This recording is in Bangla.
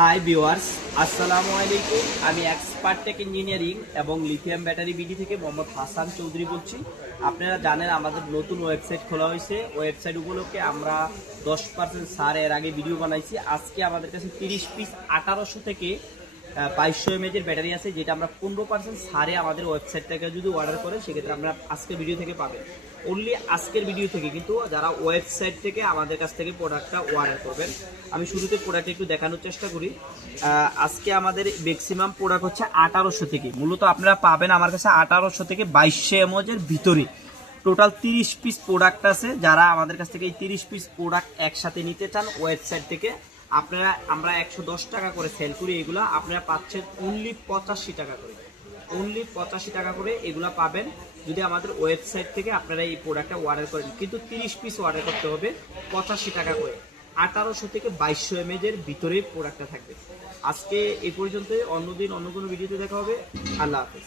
হাই ভিউয়ার্স, আসসালামু আলাইকুম। আমি এক্সপার্ট টেক ইঞ্জিনিয়ারিং এবং লিথিয়াম ব্যাটারি বিডি থেকে মোহাম্মদ হাসান চৌধুরী বলছি। আপনারা জানেন আমাদের নতুন ওয়েবসাইট খোলা হয়েছে। ওয়েবসাইট উপলক্ষে আমরা 10% ছাড় এর আগে ভিডিও বানাইছি। আজকে আমাদের কাছে 30 পিস 1800 থেকে 2200 এমএএচের ব্যাটারি আছে, যেটা আমরা 15% ছাড়ে আমাদের ওয়েবসাইট থেকে যদি অর্ডার করেন সেক্ষেত্রে আমরা আজকের ভিডিও থেকে পাবেন। অনলি আজকের ভিডিও থেকে, কিন্তু যারা ওয়েবসাইট থেকে আমাদের কাছ থেকে প্রোডাক্টটা অর্ডার করবেন, আমি শুরুতে প্রোডাক্ট একটু দেখানোর চেষ্টা করি। আজকে আমাদের ম্যাক্সিমাম প্রোডাক্ট হচ্ছে 1800 থেকে। মূলত আপনারা পাবেন আমার কাছে 1800 থেকে 2200 এমএএচের ভিতরে টোটাল 30 পিস প্রোডাক্ট আছে। যারা আমাদের কাছ থেকে এই 30 পিস প্রোডাক্ট একসাথে নিতে চান ওয়েবসাইট থেকে, আপনারা আমরা 110 টাকা করে সেল করি। এগুলো আপনারা পাচ্ছেন অনলি 85 টাকা করে। অনলি 85 টাকা করে এগুলা পাবেন যদি আমাদের ওয়েবসাইট থেকে আপনারা এই প্রোডাক্টটা অর্ডার করেন। কিন্তু 30 পিস অর্ডার করতে হবে 85 টাকা করে। 1800 থেকে 2200 এমএএচের ভিতরে প্রোডাক্টটা থাকবে। আজকে এই পর্যন্ত, অন্যদিন অন্য কোনো ভিডিওতে দেখা হবে। আল্লাহ হাফেজ।